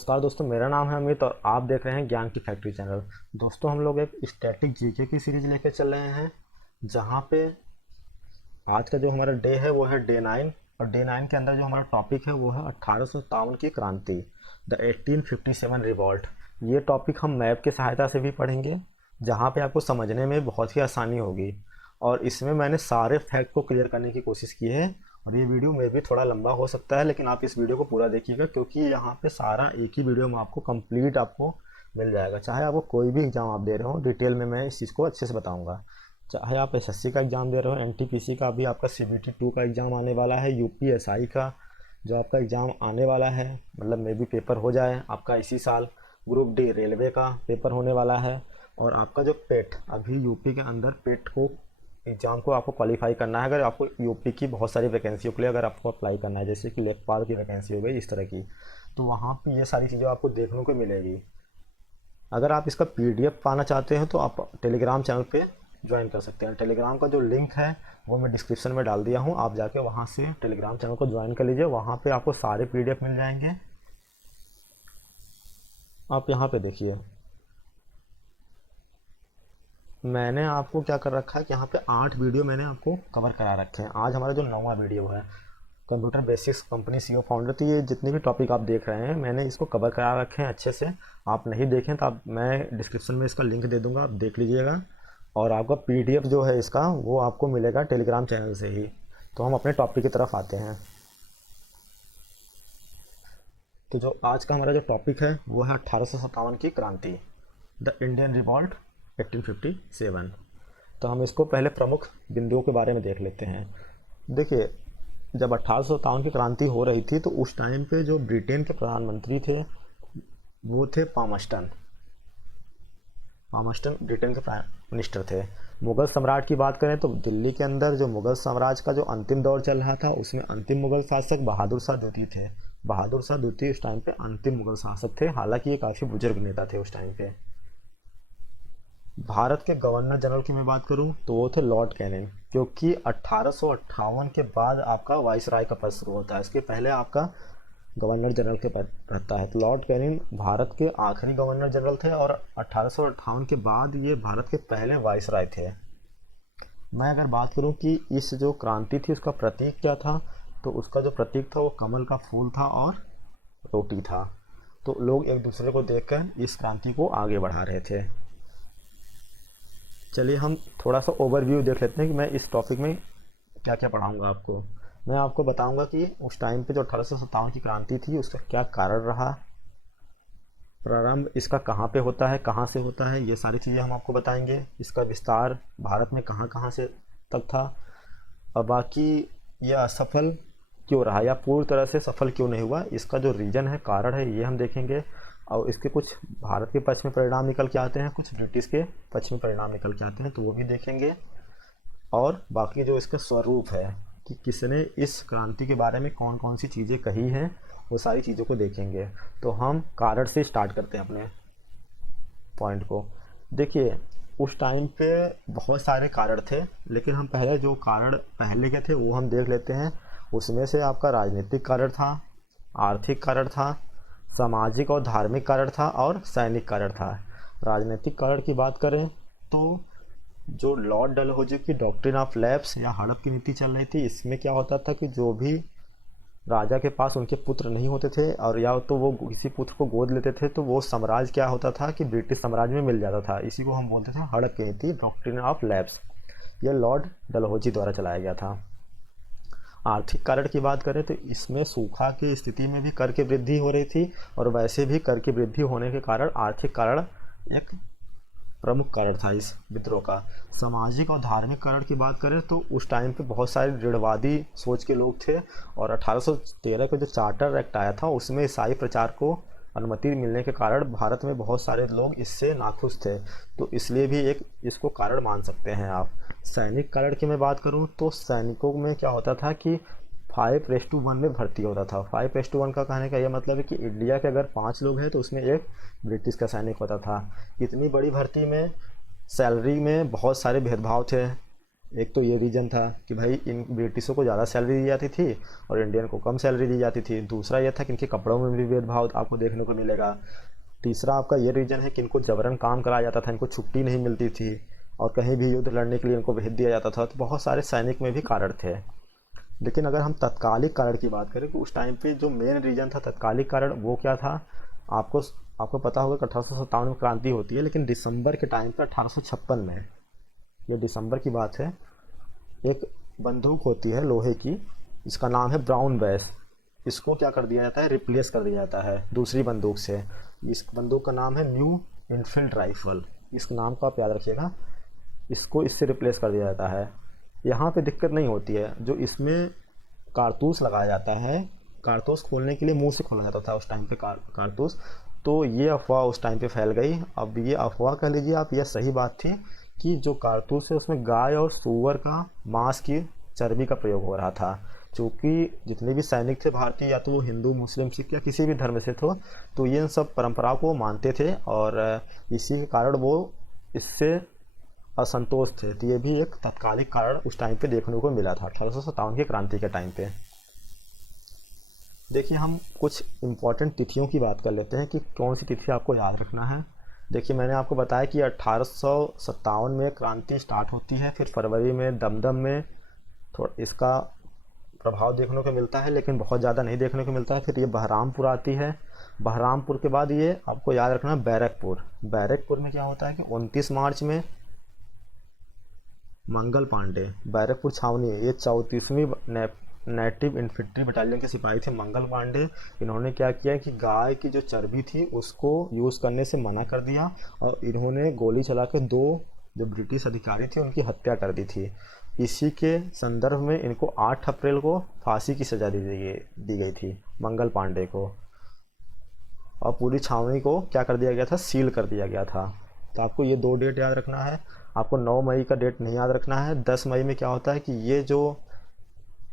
नमस्कार दोस्तों, मेरा नाम है अमित और आप देख रहे हैं ज्ञान की फैक्ट्री चैनल। दोस्तों, हम लोग एक स्टैटिक जीके की सीरीज लेकर चल रहे हैं, जहां पे आज का जो हमारा डे है वो है डे 9। और डे 9 के अंदर जो हमारा टॉपिक है वो है 1857 की क्रांति, द 1857 रिवॉल्ट। ये टॉपिक हम मैप की सहायता से भी पढ़ेंगे, जहाँ पे आपको समझने में बहुत ही आसानी होगी। और इसमें मैंने सारे फैक्ट को क्लियर करने की कोशिश की है। और ये वीडियो में भी थोड़ा लंबा हो सकता है, लेकिन आप इस वीडियो को पूरा देखिएगा, क्योंकि यहाँ पे सारा एक ही वीडियो में आपको कंप्लीट आपको मिल जाएगा। चाहे आपको कोई भी एग्ज़ाम आप दे रहे हो, डिटेल में मैं इस चीज़ को अच्छे से बताऊँगा। चाहे आप एसएससी का एग्ज़ाम दे रहे हो, एनटीपीसी का भी आपका सीबीटी 2 का एग्ज़ाम आने वाला है, यूपीएसआई का जो आपका एग्ज़ाम आने वाला है, मतलब मे भी पेपर हो जाए आपका इसी साल। ग्रुप डी रेलवे का पेपर होने वाला है। और आपका जो पेट, अभी यूपी के अंदर पेट को एग्ज़ाम को आपको क्वालिफाई करना है। अगर आपको यूपी की बहुत सारी वैकेंसियों के लिए अगर आपको अप्लाई करना है, जैसे कि लेखपाल की वैकेंसी हो गई, इस तरह की, तो वहाँ पे ये सारी चीज़ें आपको देखने को मिलेगी। अगर आप इसका पीडीएफ पाना चाहते हैं तो आप टेलीग्राम चैनल पे ज्वाइन कर सकते हैं। टेलीग्राम का जो लिंक है वो मैं डिस्क्रिप्शन में डाल दिया हूँ, आप जाके वहाँ से टेलीग्राम चैनल को ज्वाइन कर लीजिए। वहाँ पे आपको सारे पीडीएफ मिल जाएंगे। आप यहाँ पे देखिए, मैंने आपको क्या कर रखा है कि यहाँ पे 8 वीडियो मैंने आपको कवर करा रखे हैं। आज हमारा जो 9वां वीडियो है, computer basics company CEO founder. तो ये जितने भी टॉपिक आप देख रहे हैं मैंने इसको कवर करा रखे हैं अच्छे से। आप नहीं देखें तो आप, मैं डिस्क्रिप्शन में इसका लिंक दे दूंगा, आप देख लीजिएगा। और आपका पीडीएफ जो है इसका वो आपको मिलेगा टेलीग्राम चैनल से ही। तो हम अपने टॉपिक की तरफ आते हैं। तो जो आज का हमारा जो टॉपिक है वो है 1857 की क्रांति, द इंडियन रिवॉल्ट 1857। तो हम इसको पहले प्रमुख बिंदुओं के बारे में देख लेते हैं। देखिए, जब 1857 की क्रांति हो रही थी तो उस टाइम पे जो ब्रिटेन के प्रधानमंत्री थे वो थे पामस्टन। पामस्टन ब्रिटेन के प्राइम मिनिस्टर थे। मुग़ल सम्राट की बात करें तो दिल्ली के अंदर जो मुग़ल साम्राज्य का जो अंतिम दौर चल रहा था, उसमें अंतिम मुग़ल शासक बहादुर शाह द्वितीय थे। बहादुर शाह द्वितीय उस टाइम पे अंतिम मुग़ल शासक थे, हालांकि ये काफ़ी बुजुर्ग नेता थे उस टाइम पे। भारत के गवर्नर जनरल की मैं बात करूं तो वो थे लॉर्ड कैनिंग, क्योंकि 1858 के बाद आपका वाइसराय का पद शुरू होता है। इसके पहले आपका गवर्नर जनरल के पद रहता है। तो लॉर्ड कैनिंग भारत के आखिरी गवर्नर जनरल थे और 1858 के बाद ये भारत के पहले वाइसराय थे। मैं अगर बात करूं कि इस जो क्रांति थी उसका प्रतीक क्या था, तो उसका जो प्रतीक था वो कमल का फूल था और रोटी था। तो लोग एक दूसरे को देखकर इस क्रांति को आगे बढ़ा रहे थे। चलिए हम थोड़ा सा ओवरव्यू देख लेते हैं कि मैं इस टॉपिक में क्या क्या पढ़ाऊंगा आपको। मैं आपको बताऊंगा कि उस टाइम पे जो 1857 की क्रांति थी उसका क्या कारण रहा, प्रारंभ इसका कहाँ पे होता है, कहाँ से होता है, ये सारी चीज़ें हम आपको बताएंगे। इसका विस्तार भारत में कहाँ कहाँ से तक था, और बाकी ये असफल क्यों रहा या पूरी तरह से सफल क्यों नहीं हुआ, इसका जो रीज़न है, कारण है, ये हम देखेंगे। और इसके कुछ भारत के पक्ष में परिणाम निकल के आते हैं, कुछ ब्रिटिश के पक्ष में परिणाम निकल के आते हैं, तो वो भी देखेंगे। और बाकी जो इसका स्वरूप है कि किसने इस क्रांति के बारे में कौन कौन सी चीज़ें कही हैं, वो सारी चीज़ों को देखेंगे। तो हम कारण से स्टार्ट करते हैं अपने पॉइंट को। देखिए, उस टाइम पे बहुत सारे कारण थे, लेकिन हम पहले जो कारण पहले के थे वो हम देख लेते हैं। उसमें से आपका राजनीतिक कारण था, आर्थिक कारण था, सामाजिक और धार्मिक कारण था और सैनिक कारण था। राजनीतिक कारण की बात करें तो जो लॉर्ड डलहौजी की डॉक्ट्रिन ऑफ लैप्स या हड़प की नीति चल रही थी, इसमें क्या होता था कि जो भी राजा के पास उनके पुत्र नहीं होते थे और या तो वो किसी पुत्र को गोद लेते थे, तो वो साम्राज्य क्या होता था कि ब्रिटिश साम्राज्य में मिल जाता था। इसी को हम बोलते थे हड़प की नीति, डॉक्ट्रिन ऑफ लैप्स। यह लॉर्ड डलहौजी द्वारा चलाया गया था। आर्थिक कारण की बात करें तो इसमें सूखा की स्थिति में भी कर की वृद्धि हो रही थी, और वैसे भी कर की वृद्धि होने के कारण आर्थिक कारण एक प्रमुख कारण था इस विद्रोह का। सामाजिक और धार्मिक कारण की बात करें तो उस टाइम पे बहुत सारे दृढ़वादी सोच के लोग थे, और 1813 का जो चार्टर एक्ट आया था उसमें ईसाई प्रचार को अनुमति मिलने के कारण भारत में बहुत सारे लोग इससे नाखुश थे। तो इसलिए भी एक इसको कारण मान सकते हैं आप। सैनिक कारण की मैं बात करूं तो सैनिकों में क्या होता था कि 5:1 में भर्ती होता था। 5:1 का कहने का यह मतलब है कि इंडिया के अगर 5 लोग हैं तो उसमें एक ब्रिटिश का सैनिक होता था। इतनी बड़ी भर्ती में सैलरी में बहुत सारे भेदभाव थे, एक तो ये रीज़न था कि भाई इन ब्रिटिशों को ज़्यादा सैलरी दी जाती थी और इंडियन को कम सैलरी दी जाती थी। दूसरा ये था कि इनके कपड़ों में भी भेदभाव आपको देखने को मिलेगा। तीसरा आपका ये रीज़न है कि इनको जबरन काम कराया जाता था, इनको छुट्टी नहीं मिलती थी और कहीं भी युद्ध लड़ने के लिए इनको भेज दिया जाता था। तो बहुत सारे सैनिक में भी कारण थे। लेकिन अगर हम तत्कालिक कारण की बात करें तो उस टाइम पे जो मेन रीज़न था तत्कालिक कारण वो क्या था, आपको आपको पता होगा कि 1857 में क्रांति होती है, लेकिन दिसंबर के टाइम पे 1856 में, ये दिसंबर की बात है, एक बंदूक होती है लोहे की, इसका नाम है ब्राउन बेस। इसको क्या कर दिया जाता है, रिप्लेस कर दिया जाता है दूसरी बंदूक से। इस बंदूक का नाम है न्यू इनफील्ड राइफल, इस नाम को आप याद रखिएगा। इसको इससे रिप्लेस कर दिया जाता है। यहाँ पे दिक्कत नहीं होती है, जो इसमें कारतूस लगाया जाता है, कारतूस खोलने के लिए मुंह से खोला जाता था उस टाइम पे कारतूस। तो ये अफवाह उस टाइम पे फैल गई। अब ये अफवाह कह लीजिए आप, यह सही बात थी कि जो कारतूस है उसमें गाय और सूअर का मांस की चर्बी का प्रयोग हो रहा था। चूँकि जितने भी सैनिक थे भारतीय, या तो वो हिंदू मुस्लिम सिख या किसी भी धर्म से थे, तो ये इन सब परंपराओं को मानते थे और इसी के कारण वो इससे असंतोष थे। तो ये भी एक तत्कालिक कारण उस टाइम पे देखने को मिला था 1857 की क्रांति के टाइम पे। देखिए हम कुछ इम्पॉर्टेंट तिथियों की बात कर लेते हैं कि कौन सी तिथि आपको याद रखना है। देखिए मैंने आपको बताया कि 1857 में क्रांति स्टार्ट होती है, फिर फरवरी में दमदम में थोड़ा इसका प्रभाव देखने को मिलता है, लेकिन बहुत ज़्यादा नहीं देखने को मिलता है। फिर ये बहरामपुर आती है, बहरामपुर के बाद ये आपको याद रखना बैरकपुर। बैरकपुर में क्या होता है कि 29 मार्च में मंगल पांडे, बैरकपुर छावनी, ये 34वीं नेटिव इन्फेंट्री बटालियन के सिपाही थे मंगल पांडे। इन्होंने क्या किया कि गाय की जो चर्बी थी उसको यूज़ करने से मना कर दिया और इन्होंने गोली चला के 2 जो ब्रिटिश अधिकारी थे उनकी हत्या कर दी थी। इसी के संदर्भ में इनको 8 अप्रैल को फांसी की सज़ा दी गई थी मंगल पांडे को, और पूरी छावनी को क्या कर दिया गया था, सील कर दिया गया था। तो आपको ये 2 डेट याद रखना है। आपको 9 मई का डेट नहीं याद रखना है। 10 मई में क्या होता है कि ये जो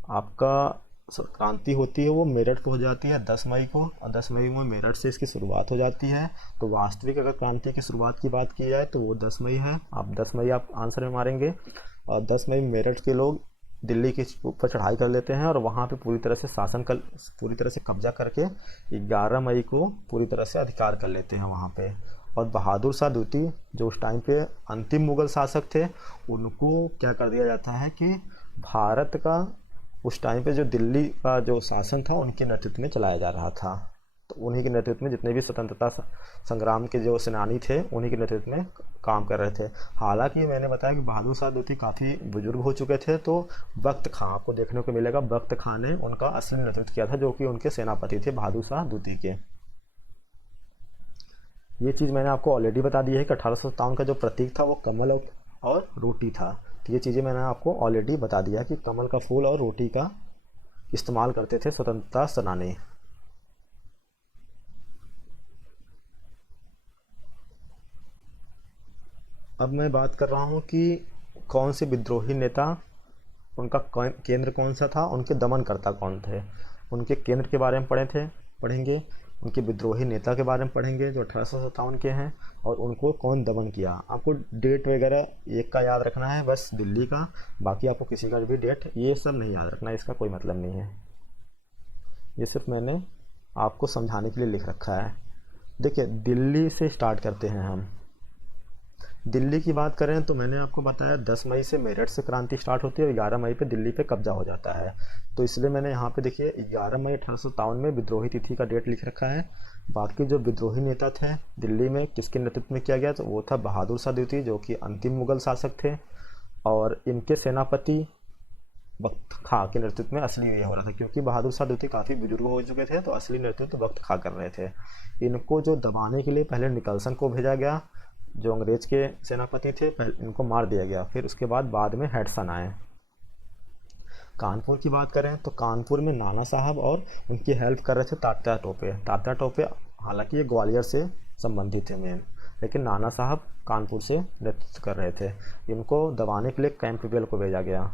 आपका क्रांति होती है वो मेरठ पे हो जाती है 10 मई को, और 10 मई में मेरठ से इसकी शुरुआत हो जाती है। तो वास्तविक अगर क्रांति की शुरुआत की बात की जाए तो वो 10 मई है। आप 10 मई आप आंसर में मारेंगे। और 10 मई मेरठ के लोग दिल्ली के ऊपर चढ़ाई कर लेते हैं और वहाँ पे पूरी तरह से कब्जा करके 11 मई को पूरी तरह से अधिकार कर लेते हैं वहाँ पे। और बहादुर शाह द्वितीय जो उस टाइम पे अंतिम मुगल शासक थे, उनको क्या कर दिया जाता है कि भारत का उस टाइम पे जो दिल्ली का जो शासन था उनके नेतृत्व में चलाया जा रहा था। तो उन्हीं के नेतृत्व में जितने भी स्वतंत्रता संग्राम के जो सेनानी थे उन्हीं के नेतृत्व में काम कर रहे थे। हालांकि मैंने बताया कि बहादुर शाह द्वितीय काफ़ी बुजुर्ग हो चुके थे, तो बख्त खां आपको देखने को मिलेगा, बख्त खां ने उनका असली नेतृत्व किया था, जो कि उनके सेनापति थे बहादुर शाह द्वितीय के। ये चीज़ मैंने आपको ऑलरेडी बता दी है कि 1857 का जो प्रतीक था वो कमल और रोटी था। तो ये चीज़ें मैंने आपको ऑलरेडी बता दिया कि कमल का फूल और रोटी का इस्तेमाल करते थे स्वतंत्रता सेनानी। अब मैं बात कर रहा हूँ कि कौन से विद्रोही नेता, उनका केंद्र कौन सा था, उनके दमनकर्ता कौन थे। उनके केंद्र के बारे में पढ़ेंगे, उनके विद्रोही नेता के बारे में पढ़ेंगे जो 1857 के हैं, और उनको कौन दमन किया। आपको डेट वगैरह एक का याद रखना है बस, दिल्ली का। बाकी आपको किसी का भी डेट ये सब नहीं याद रखना, इसका कोई मतलब नहीं है। ये सिर्फ मैंने आपको समझाने के लिए लिख रखा है। देखिए दिल्ली से स्टार्ट करते हैं हम। दिल्ली की बात करें तो मैंने आपको बताया 10 मई से मेरठ से क्रांति स्टार्ट होती है और 11 मई पे दिल्ली पे कब्जा हो जाता है। तो इसलिए मैंने यहाँ पे देखिए 11 मई 1857 में विद्रोही तिथि का डेट लिख रखा है। बाकी जो विद्रोही नेता थे दिल्ली में किसके नेतृत्व में किया गया, तो वो था बहादुर शाह द्वितीय जो कि अंतिम मुगल शासक थे, और इनके सेनापति बख्त खां के नेतृत्व में असली ये हो रहा था, क्योंकि बहादुर शाह द्वितीय काफ़ी बुजुर्ग हो चुके थे, तो असली नेतृत्व बख्त खां कर रहे थे। इनको जो दबाने के लिए पहले निकलसन को भेजा गया, जो अंग्रेज के सेनापति थे, पहले इनको मार दिया गया। फिर उसके बाद में हेडसन आए। कानपुर की बात करें तो कानपुर में नाना साहब और उनकी हेल्प कर रहे थे तात्या टोपे। तात्या टोपे हालांकि ये ग्वालियर से संबंधित थे मेन, लेकिन नाना साहब कानपुर से नेतृत्व कर रहे थे। इनको दबाने के लिए कैंपबेल को भेजा गया।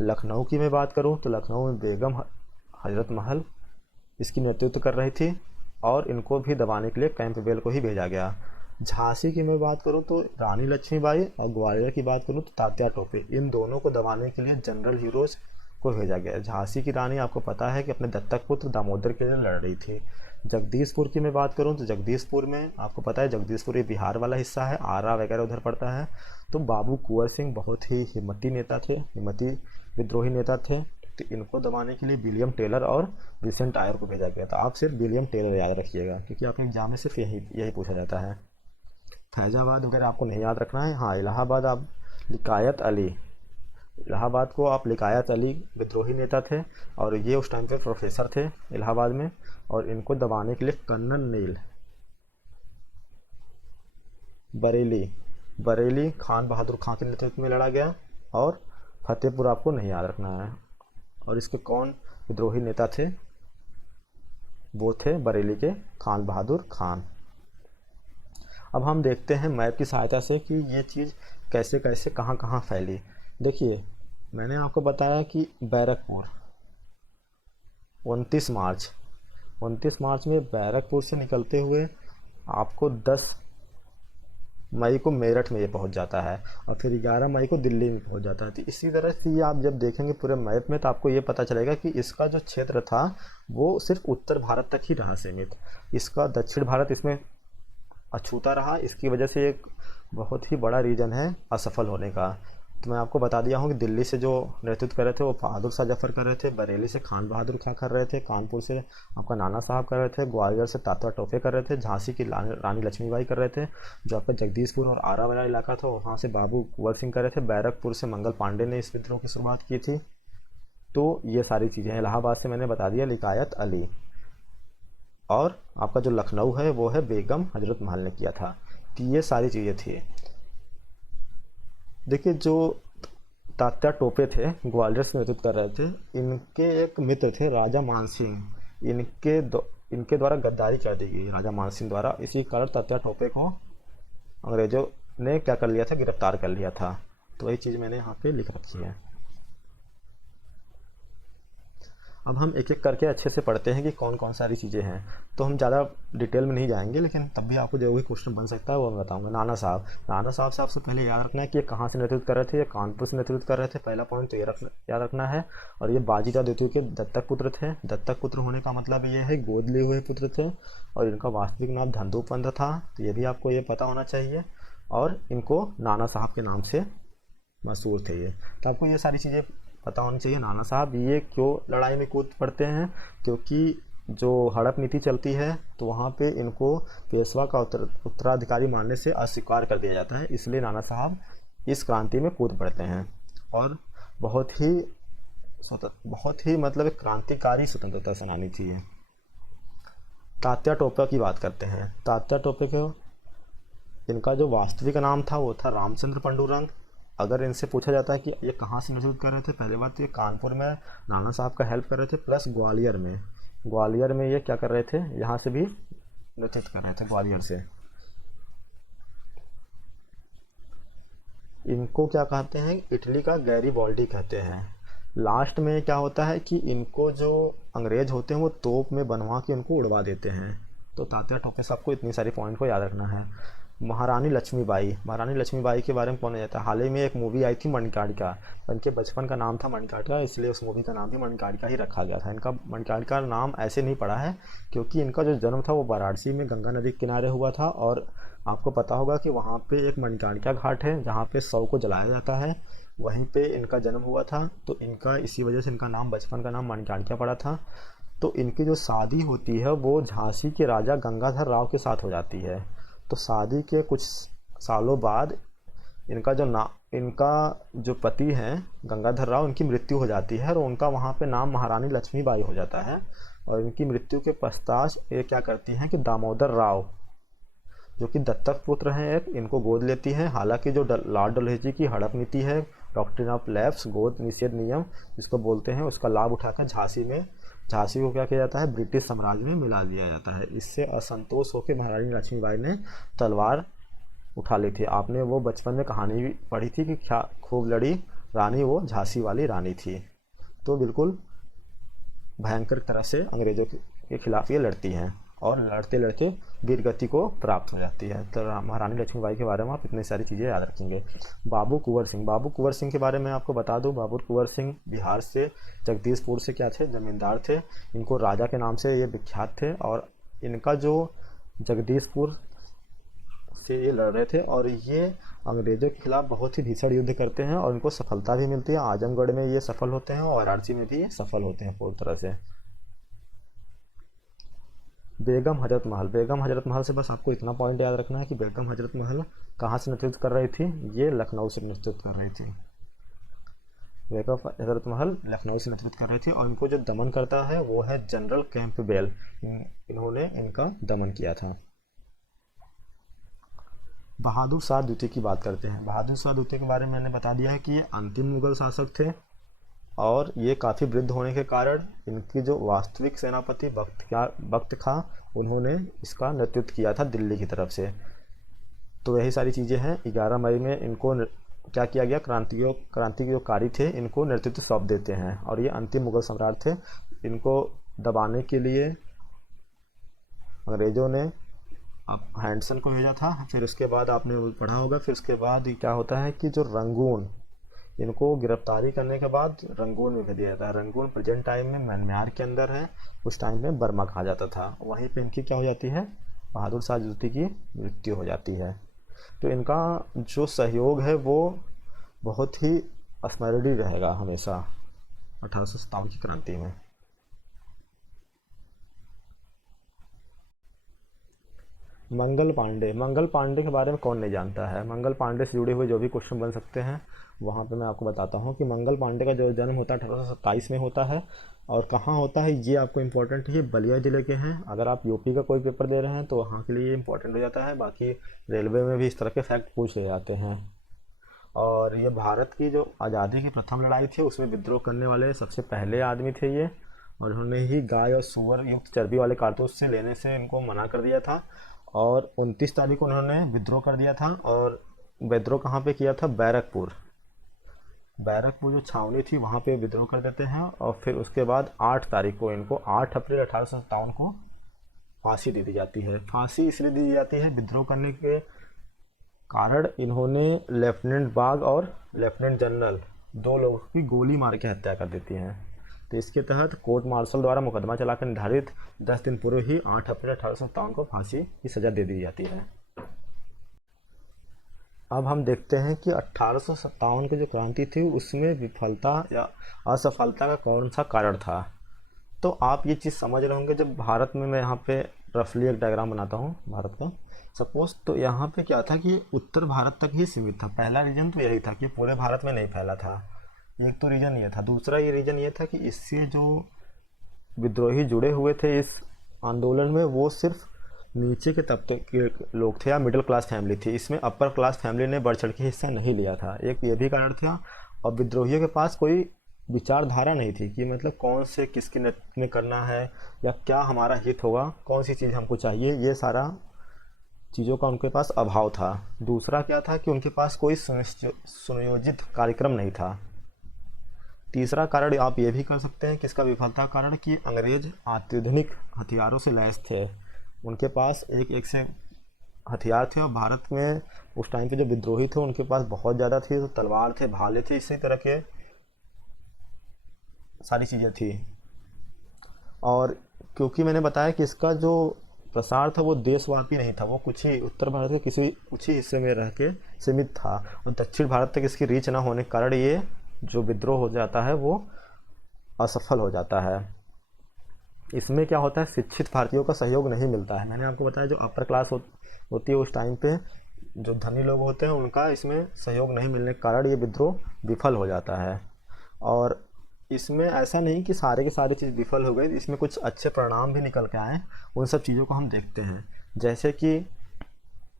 लखनऊ की मैं बात करूं तो लखनऊ में बेगम हजरत महल इसकी नेतृत्व कर रही थी, और इनको भी दबाने के लिए कैंपबेल को ही भेजा गया। झांसी की मैं बात करूं तो रानी लक्ष्मीबाई, और ग्वालियर की बात करूं तो तात्या टोपे, इन दोनों को दबाने के लिए जनरल हीरोज को भेजा गया। झांसी की रानी आपको पता है कि अपने दत्तक पुत्र दामोदर के लिए लड़ रही थी। जगदीशपुर की मैं बात करूं तो जगदीशपुर में आपको पता है, जगदीशपुर ये बिहार वाला हिस्सा है, आरा वगैरह उधर पड़ता है। तो बाबू कुंवर सिंह बहुत ही हिम्मती नेता थे, हिम्मती विद्रोही नेता थे। तो इनको दबाने के लिए विलियम टेलर और विंसेंट आयर को भेजा गया था। आप सिर्फ विलियम टेलर याद रखिएगा, क्योंकि आपके एग्जाम में सिर्फ यही यही पूछा जाता है। फैजाबाद वगैरह आपको नहीं याद रखना है। हाँ, इलाहाबाद आप लिकायत अली, इलाहाबाद को आप लिकायत अली विद्रोही नेता थे, और ये उस टाइम पे प्रोफेसर थे इलाहाबाद में। और इनको दबाने के लिए कर्नल नील, बरेली, बरेली खान बहादुर खां के नेतृत्व में लड़ा गया। और फतेहपुर आपको नहीं याद रखना है। और इसके कौन विद्रोही नेता थे? वो थे बरेली के खान बहादुर खान। अब हम देखते हैं मैप की सहायता से कि ये चीज़ कैसे कैसे कहाँ कहाँ फैली। देखिए, मैंने आपको बताया कि बैरकपुर 29 मार्च में बैरकपुर से निकलते हुए आपको 10 मई को मेरठ में ये पहुंच जाता है, और फिर 11 मई को दिल्ली में पहुंच जाता है। तो इसी तरह से ये आप जब देखेंगे पूरे मैप में, तो आपको ये पता चलेगा कि इसका जो क्षेत्र था वो सिर्फ उत्तर भारत तक ही रहा सीमित। इसका दक्षिण भारत इसमें अछूता रहा। इसकी वजह से एक बहुत ही बड़ा रीजन है असफल होने का। तो मैं आपको बता दिया हूँ कि दिल्ली से जो नेतृत्व कर रहे थे वो बहादुर शाह जफर कर रहे थे, बरेली से खान बहादुर खां कर रहे थे, कानपुर से आपका नाना साहब कर रहे थे, ग्वालियर से तात्या टोपे कर रहे थे, झांसी की रानी लक्ष्मीबाई कर रहे थे, जो आपका जगदीशपुर और आरा वाला इलाका था वहाँ से बाबू कुंवर सिंह कर रहे थे, बैरकपुर से मंगल पांडे ने इस विद्रोह की शुरुआत की थी। तो ये सारी चीज़ें हैं। इलाहाबाद से मैंने बता दिया लिकायत अली, और आपका जो लखनऊ है वो है बेगम हजरत महल ने किया था। तो ये सारी चीज़ें थी। देखिए, जो तात्या टोपे थे ग्वालियर से नेतृत्व कर रहे थे, इनके एक मित्र थे राजा मानसिंह, इनके द्वारा गद्दारी कर दी गई राजा मानसिंह द्वारा। इसी कारण तात्या टोपे को अंग्रेजों ने क्या कर लिया था, गिरफ्तार कर लिया था। तो वही चीज़ मैंने यहाँ पे लिख रखी है। अब हम एक एक करके अच्छे से पढ़ते हैं कि कौन कौन सारी चीज़ें हैं। तो हम ज़्यादा डिटेल में नहीं जाएंगे, लेकिन तब भी आपको जो भी क्वेश्चन बन सकता है वो मैं बताऊंगा। नाना साहब से आपसे पहले याद रखना है कि ये कहाँ से नेतृत्व कर रहे थे। ये कानपुर से नेतृत्व कर रहे थे, पहला पॉइंट तो ये याद रखना है। और ये बाजीराव द्वितीय के दत्तक पुत्र थे। दत्तक पुत्र होने का मतलब ये है गोद लिए हुए पुत्र थे, और इनका वास्तविक नाम धंधुपंत था। तो ये भी आपको ये पता होना चाहिए। और इनको नाना साहब के नाम से मशहूर थे ये। तो आपको ये सारी चीज़ें पता होनी चाहिए। नाना साहब ये क्यों लड़ाई में कूद पड़ते हैं? क्योंकि जो हड़प नीति चलती है तो वहाँ पे इनको पेशवा का उत्तराधिकारी मानने से अस्वीकार कर दिया जाता है, इसलिए नाना साहब इस क्रांति में कूद पड़ते हैं। और बहुत ही मतलब एक क्रांतिकारी स्वतंत्रता सेनानी थी ये। तात्या टोपे की बात करते हैं। तात्या टोपे को इनका जो वास्तविक नाम था वो था रामचंद्र पंडुरंग। अगर इनसे पूछा जाता है कि ये कहाँ से नेतृत्व कर रहे थे, पहली बात तो ये कानपुर में नाना साहब का हेल्प कर रहे थे, प्लस ग्वालियर में ये क्या कर रहे थे, यहाँ से भी नेतृत्व कर रहे थे ग्वालियर से। इनको क्या कहते हैं, इटली का गैरीबॉल्डी कहते हैं। लास्ट में क्या होता है कि इनको जो अंग्रेज होते हैं वो तोप में बनवा के उनको उड़वा देते हैं। तो तात्या टोपे साहब को इतनी सारी पॉइंट को याद रखना है। महारानी लक्ष्मीबाई के बारे में कौन जाता है? हाल ही में एक मूवी आई थी मणिकर्णिका, इनके बचपन का नाम था मणिकर्णिका, इसलिए उस मूवी का नाम भी मणिकर्णिका ही रखा गया था। इनका मणिकर्णिका नाम ऐसे नहीं पड़ा है क्योंकि इनका जो जन्म था वो वाराणसी में गंगा नदी के किनारे हुआ था। और आपको पता होगा कि वहाँ पे एक मणिकर्णिका घाट है जहाँ पे शव को जलाया जाता है, वहीं पे इनका जन्म हुआ था। तो इनका इसी वजह से इनका नाम, बचपन का नाम मणिकर्णिका पड़ा था। तो इनकी जो शादी होती है वो झांसी के राजा गंगाधर राव के साथ हो जाती है। तो शादी के कुछ सालों बाद इनका जो पति हैं गंगाधर राव, इनकी मृत्यु हो जाती है और उनका वहाँ पे नाम महारानी लक्ष्मीबाई हो जाता है। और इनकी मृत्यु के पश्चात ये क्या करती हैं कि दामोदर राव, जो कि दत्तक पुत्र हैं एक, इनको गोद लेती हैं। हालांकि जो लॉर्ड डलहौजी की हड़प नीति है, डॉक्ट्रिन ऑफ लैप्स, गोद निषेध नियम जिसको बोलते हैं, उसका लाभ उठाकर झांसी को क्या किया जाता है, ब्रिटिश साम्राज्य में मिला दिया जाता है। इससे असंतोष होकर महारानी लक्ष्मीबाई ने तलवार उठा ली थी। आपने वो बचपन में कहानी भी पढ़ी थी कि क्या खूब लड़ी रानी, वो झांसी वाली रानी थी। तो बिल्कुल भयंकर तरह से अंग्रेज़ों के खिलाफ ये लड़ती हैं और लड़ते लड़ते वीरगति को प्राप्त हो जाती है। तो महारानी लक्ष्मीबाई के बारे में आप इतनी सारी चीज़ें याद रखेंगे। बाबू कुंवर सिंह के बारे में आपको बता दूं, बाबू कुंवर सिंह बिहार से जगदीशपुर से क्या थे, जमींदार थे। इनको राजा के नाम से ये विख्यात थे और इनका जो जगदीशपुर से ये लड़ रहे थे और ये अंग्रेज़ों के खिलाफ बहुत ही भीषण युद्ध करते हैं और इनको सफलता भी मिलती है। आजमगढ़ में ये सफल होते हैं और वाराणसी में भी ये सफल होते हैं पूरी तरह से। बेगम हजरत महल से बस आपको इतना पॉइंट याद रखना है कि बेगम हजरत महल कहाँ से नेतृत्व कर रही थी, ये लखनऊ से नेतृत्व कर रही थी। बेगम हजरत महल लखनऊ से नेतृत्व कर रही थी और इनको जो दमन करता है वो है जनरल कैंपबेल। इन्होंने इनका दमन किया था। बहादुर शाह द्वितीय की बात करते हैं। बहादुर शाह द्वितीय के बारे में मैंने बता दिया है कि ये अंतिम मुगल शासक थे और ये काफ़ी वृद्ध होने के कारण इनकी जो वास्तविक सेनापति बख्त खां, उन्होंने इसका नेतृत्व किया था दिल्ली की तरफ से। तो यही सारी चीज़ें हैं। 11 मई में इनको क्या किया गया, क्रांति के जो कारी थे इनको नेतृत्व सौंप देते हैं और ये अंतिम मुगल सम्राट थे। इनको दबाने के लिए अंग्रेज़ों ने हैंडसन को भेजा था। फिर उसके बाद आपने पढ़ा होगा, फिर उसके बाद क्या होता है कि जो रंगून, इनको गिरफ्तारी करने के बाद रंगून में भेज दिया था। रंगून प्रेजेंट टाइम में म्यांमार के अंदर है, उस टाइम में बर्मा कहा जाता था। वहीं पे इनकी क्या हो जाती है, बहादुर शाह द्वितीय की मृत्यु हो जाती है। तो इनका जो सहयोग है वो बहुत ही स्मरणीय रहेगा हमेशा 1857 की क्रांति में। मंगल पांडे के बारे में कौन नहीं जानता है। मंगल पांडे से जुड़े हुए जो भी क्वेश्चन बन सकते हैं वहाँ पे मैं आपको बताता हूँ कि मंगल पांडे का जो जन्म होता है 1827 में होता है और कहाँ होता है ये आपको इम्पोर्टेंट है। ये बलिया ज़िले के हैं। अगर आप यूपी का कोई पेपर दे रहे हैं तो वहाँ के लिए इम्पोर्टेंट हो जाता है। बाकी रेलवे में भी इस तरह के फैक्ट पूछ ले जाते हैं। और ये भारत की जो आज़ादी की प्रथम लड़ाई थी उसमें विद्रोह करने वाले सबसे पहले आदमी थे ये, और उन्होंने ही गाय और सूअर युक्त चर्बी वाले कारतूस से लेने से इनको मना कर दिया था। और 29 तारीख को उन्होंने विद्रोह कर दिया था। और विद्रोह कहाँ पे किया था, बैरकपुर जो छावनी थी वहाँ पे विद्रोह कर देते हैं। और फिर उसके बाद 8 तारीख को इनको 8 अप्रैल 1857 को फांसी दे दी जाती है। फांसी इसलिए दी जाती है, विद्रोह करने के कारण इन्होंने लेफ्टिनेंट बाग और लेफ्टिनेंट जनरल 2 लोगों की गोली मार के हत्या कर देती हैं। तो इसके तहत कोर्ट मार्शल द्वारा मुकदमा चलाकर निर्धारित 10 दिन पूर्व ही 8 अप्रैल 1857 को फांसी की सज़ा दे दी जाती है। अब हम देखते हैं कि 1857 की जो क्रांति थी उसमें विफलता या असफलता का कौन सा कारण था। तो आप ये चीज़ समझ रहे होंगे, जब भारत में, मैं यहाँ पे रफली एक डायग्राम बनाता हूँ भारत का सपोज, तो यहाँ पे क्या था कि उत्तर भारत तक ही सीमित था। पहला रीजन तो यही था कि पूरे भारत में नहीं फैला था, एक तो रीजन ये था। दूसरा ये रीजन ये था कि इससे जो विद्रोही जुड़े हुए थे इस आंदोलन में वो सिर्फ नीचे के तबके के लोग थे या मिडिल क्लास फैमिली थी। इसमें अपर क्लास फैमिली ने बढ़ चढ़ के हिस्सा नहीं लिया था, एक ये भी कारण था। और विद्रोहियों के पास कोई विचारधारा नहीं थी कि मतलब कौन से किसके नेतृत्व में करना है या क्या हमारा हित होगा, कौन सी चीज़ हमको चाहिए, ये सारा चीज़ों का उनके पास अभाव था। दूसरा क्या था कि उनके पास कोई सुनियोजित कार्यक्रम नहीं था। तीसरा कारण आप ये भी कर सकते हैं कि इसका विफलता कारण कि अंग्रेज अत्याधुनिक हथियारों से लैस थे। उनके पास एक से हथियार थे और भारत में उस टाइम पे जो विद्रोही थे उनके पास बहुत ज़्यादा थी। तो तलवार थे, भाले थे, इसी तरह के सारी चीज़ें थी। और क्योंकि मैंने बताया कि इसका जो प्रसार था वो देशव्यापी नहीं था, वो कुछ ही उत्तर भारत के कुछ ही हिस्से में रह के सीमित था और दक्षिण भारत तक इसकी रीच ना होने के कारण ये जो विद्रोह हो जाता है वो असफल हो जाता है। इसमें क्या होता है, शिक्षित भारतीयों का सहयोग नहीं मिलता है। मैंने आपको बताया जो अपर क्लास होती है उस टाइम पे, जो धनी लोग होते हैं उनका इसमें सहयोग नहीं मिलने के कारण ये विद्रोह विफल हो जाता है। और इसमें ऐसा नहीं कि सारे के सारे चीज़ विफल हो गई, इसमें कुछ अच्छे परिणाम भी निकल के आए। उन सब चीज़ों को हम देखते हैं, जैसे कि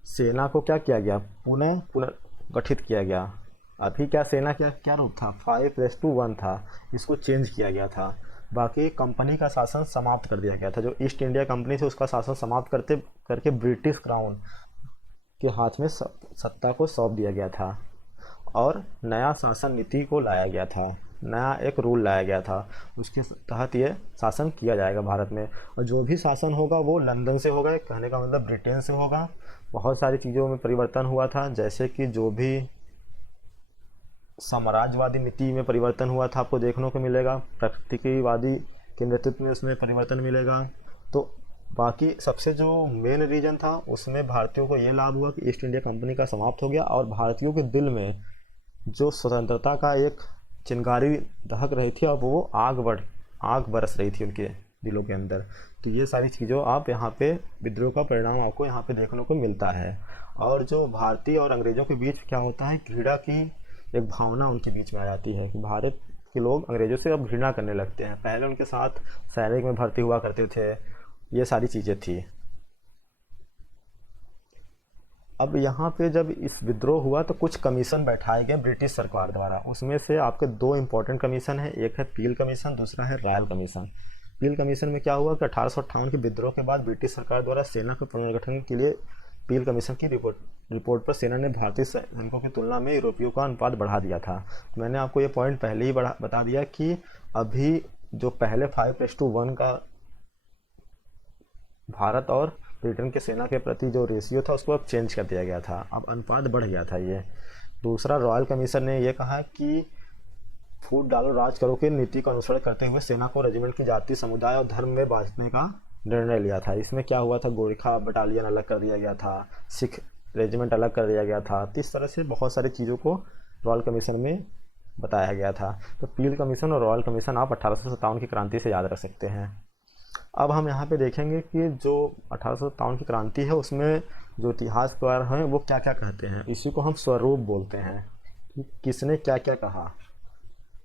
सेना को क्या किया गया, पुनर्गठित किया गया। अभी क्या सेना क्या रूप था, 5:1 था, इसको चेंज किया गया था। बाकी कंपनी का शासन समाप्त कर दिया गया था। जो ईस्ट इंडिया कंपनी थी उसका शासन समाप्त करके ब्रिटिश क्राउन के हाथ में सत्ता को सौंप दिया गया था और नया शासन नीति को लाया गया था। नया एक रूल लाया गया था, उसके तहत ये शासन किया जाएगा भारत में। और जो भी शासन होगा वो लंदन से होगा, कहने का मतलब ब्रिटेन से होगा। बहुत सारी चीज़ों में परिवर्तन हुआ था, जैसे कि जो भी साम्राज्यवादी नीति में परिवर्तन हुआ था आपको देखने को मिलेगा, प्रकृतिवादी के नेतृत्व में उसमें परिवर्तन मिलेगा। तो बाकी सबसे जो मेन रीजन था उसमें भारतीयों को ये लाभ हुआ कि ईस्ट इंडिया कंपनी का समाप्त हो गया, और भारतीयों के दिल में जो स्वतंत्रता का एक चिंगारी दहक रही थी, अब वो आग बरस रही थी उनके दिलों के अंदर। तो ये सारी चीज़ों आप यहाँ पे विद्रोह का परिणाम आपको यहाँ पे देखने को मिलता है। और जो भारतीय और अंग्रेज़ों के बीच क्या होता है, घृणा की एक भावना उनके बीच में आ जाती है कि भारत के लोग अंग्रेज़ों से अब घृणा करने लगते हैं। पहले उनके साथ सैनिक में भर्ती हुआ करते थे, ये सारी चीज़ें थी। अब यहाँ पे जब इस विद्रोह हुआ तो कुछ कमीशन बैठाए गए ब्रिटिश सरकार द्वारा। उसमें से आपके दो इम्पोर्टेंट कमीशन है, एक है पील कमीशन, दूसरा है रॉयल कमीशन। पील कमीशन में क्या हुआ कि 1858 के विद्रोह के बाद ब्रिटिश सरकार द्वारा सेना के पुनर्गठन के लिए पील कमीशन की रिपोर्ट पर सेना ने भारतीय सैनिकों की तुलना में यूरोपियों का अनुपात बढ़ा दिया था। मैंने आपको ये पॉइंट पहले ही बता दिया कि अभी जो पहले 5:1 का भारत और ब्रिटेन के सेना के प्रति जो रेशियो था उसको अब चेंज कर दिया गया था, अब अनुपात बढ़ गया था ये। दूसरा, रॉयल कमीशन ने ये कहा कि फूट डालो राज करो की नीति का अनुसरण करते हुए सेना को रेजिमेंट की जाति, समुदाय और धर्म में बांटने का निर्णय लिया था। इसमें क्या हुआ था, गोरखा बटालियन अलग कर दिया गया था, सिख रेजिमेंट अलग कर दिया गया था। तो इस तरह से बहुत सारी चीज़ों को रॉयल कमीशन में बताया गया था। तो पील कमीशन और रॉयल कमीशन आप 1857 की क्रांति से याद रख सकते हैं। अब हम यहाँ पे देखेंगे कि जो 1857 की क्रांति है उसमें जो इतिहासकार हैं वो क्या क्या कहते हैं। इसी को हम स्वरूप बोलते हैं कि किसने क्या क्या कहा।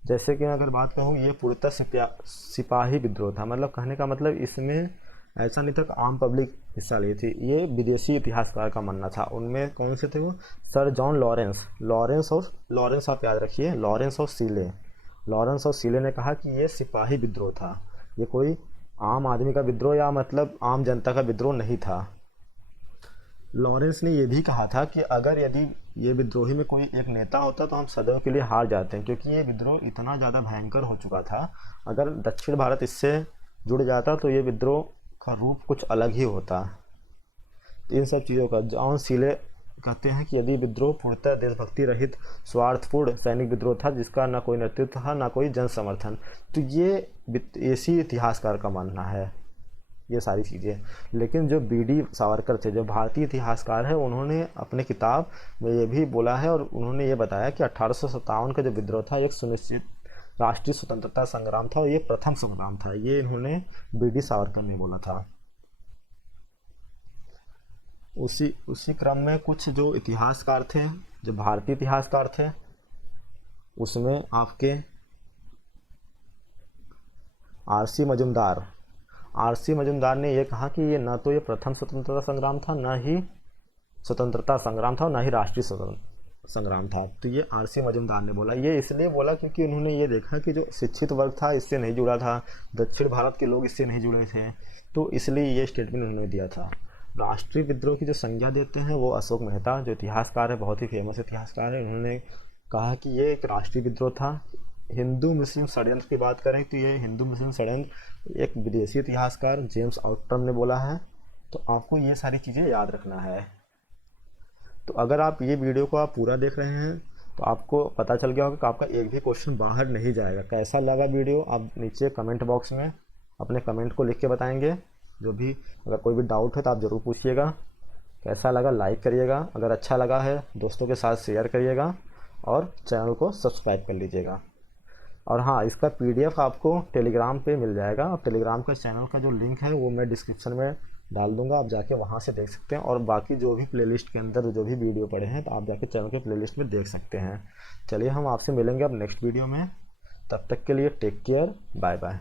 जैसे कि मैं अगर बात कहूँ, ये पूर्णतः सिपाही विद्रोह था। मतलब कहने का मतलब इसमें ऐसा नहीं था कि आम पब्लिक हिस्सा ली थी, ये विदेशी इतिहासकार का मानना था। उनमें कौन से थे वो, सर जॉन लॉरेंस आप याद रखिए, लॉरेंस और सीले ने कहा कि ये सिपाही विद्रोह था, ये कोई आम आदमी का विद्रोह या मतलब आम जनता का विद्रोह नहीं था। लॉरेंस ने यह भी कहा था कि अगर यदि ये विद्रोही में कोई एक नेता होता तो हम सदैव के लिए हार जाते हैं, क्योंकि ये विद्रोह इतना ज़्यादा भयंकर हो चुका था। अगर दक्षिण भारत इससे जुड़ जाता तो ये विद्रोह का रूप कुछ अलग ही होता। इन सब चीज़ों का जॉन सीले कहते हैं कि यदि विद्रोह पूर्णतः देशभक्ति रहित स्वार्थपूर्ण सैनिक विद्रोह था जिसका ना कोई नेतृत्व था ना कोई जन समर्थन, तो ये ऐसी इतिहासकार का मानना है ये सारी चीज़ें। लेकिन जो बी.डी. सावरकर थे, जो भारतीय इतिहासकार है, उन्होंने अपने किताब में ये भी बोला है और उन्होंने ये बताया कि 1857 का जो विद्रोह था एक सुनिश्चित राष्ट्रीय स्वतंत्रता संग्राम था और ये प्रथम संग्राम था। ये इन्होंने बी.डी. सावरकर ने बोला था। उसी क्रम में कुछ जो इतिहासकार थे, जो भारतीय इतिहासकार थे, उसमें आपके आर.सी. मजुमदार ने यह कहा कि ये ना तो ये प्रथम स्वतंत्रता संग्राम था, ना ही स्वतंत्रता संग्राम था, ना ही राष्ट्रीय संग्राम था। तो ये आर.सी. मजुमदार ने बोला। ये इसलिए बोला क्योंकि उन्होंने ये देखा कि जो शिक्षित वर्ग था इससे नहीं जुड़ा था, दक्षिण भारत के लोग इससे नहीं जुड़े थे, तो इसलिए ये स्टेटमेंट उन्होंने दिया था। राष्ट्रीय विद्रोह की जो संज्ञा देते हैं वो अशोक मेहता, जो इतिहासकार है, बहुत ही फेमस इतिहासकार है, उन्होंने कहा कि ये एक राष्ट्रीय विद्रोह था। हिंदू मुस्लिम षड्यंत्र की बात करें तो ये हिंदू मुस्लिम षड्यंत्र एक विदेशी इतिहासकार जेम्स आउटरम ने बोला है। तो आपको ये सारी चीज़ें याद रखना है। तो अगर आप ये वीडियो को आप पूरा देख रहे हैं तो आपको पता चल गया होगा कि आपका एक भी क्वेश्चन बाहर नहीं जाएगा। कैसा लगा वीडियो आप नीचे कमेंट बॉक्स में अपने कमेंट को लिख के बताएंगे। जो भी अगर कोई भी डाउट है तो आप ज़रूर पूछिएगा। कैसा लगा लाइक करिएगा, अगर अच्छा लगा है दोस्तों के साथ शेयर करिएगा और चैनल को सब्सक्राइब कर लीजिएगा। और हाँ, इसका PDF आपको टेलीग्राम पे मिल जाएगा। और टेलीग्राम का चैनल का जो लिंक है वो मैं डिस्क्रिप्शन में डाल दूंगा, आप जाके वहाँ से देख सकते हैं। और बाकी जो भी प्लेलिस्ट के अंदर जो भी वीडियो पड़े हैं तो आप जाके चैनल के प्लेलिस्ट में देख सकते हैं। चलिए हम आपसे मिलेंगे अब नेक्स्ट वीडियो में। तब तक के लिए टेक केयर, बाय बाय।